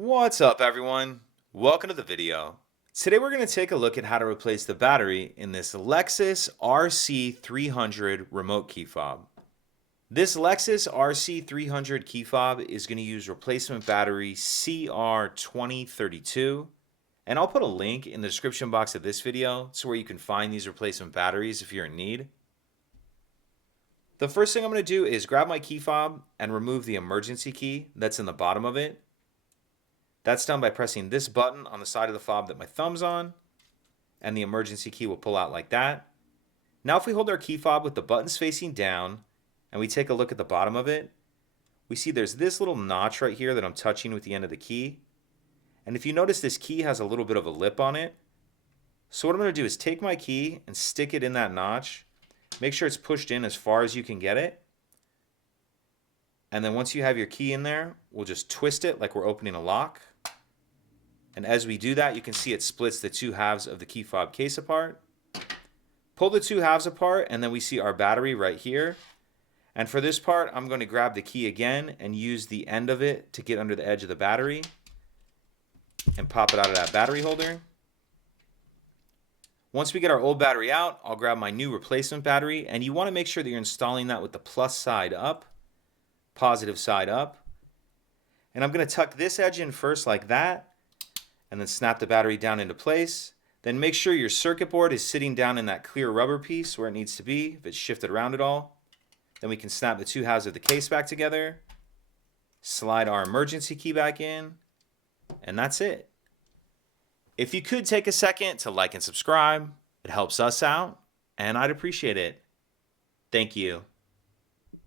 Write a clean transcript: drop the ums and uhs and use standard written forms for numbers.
What's up, everyone? Welcome to the video. Today we're going to take a look at how to replace the battery in this Lexus RC 300 remote key fob. This Lexus RC 300 key fob is going to use replacement battery CR2032, and I'll put a link in the description box of this video to where you can find these replacement batteries if you're in need. The first thing I'm going to do is grab my key fob and remove the emergency key that's in the bottom of it. That's done by pressing this button on the side of the fob that my thumb's on, and the emergency key will pull out like that. Now if we hold our key fob with the buttons facing down, and we take a look at the bottom of it, we see there's this little notch right here that I'm touching with the end of the key. And if you notice, this key has a little bit of a lip on it. So what I'm going to do is take my key and stick it in that notch. Make sure it's pushed in as far as you can get it. And then once you have your key in there, we'll just twist it like we're opening a lock. And as we do that, you can see it splits the two halves of the key fob case apart. Pull the two halves apart, and then we see our battery right here. And for this part, I'm going to grab the key again and use the end of it to get under the edge of the battery and pop it out of that battery holder. Once we get our old battery out, I'll grab my new replacement battery, and you want to make sure that you're installing that with the plus side up, positive side up. And I'm going to tuck this edge in first like that, and then snap the battery down into place. Then make sure your circuit board is sitting down in that clear rubber piece where it needs to be, if it's shifted around at all. Then we can snap the two halves of the case back together, slide our emergency key back in, and that's it. If you could take a second to like and subscribe, it helps us out, and I'd appreciate it. Thank you.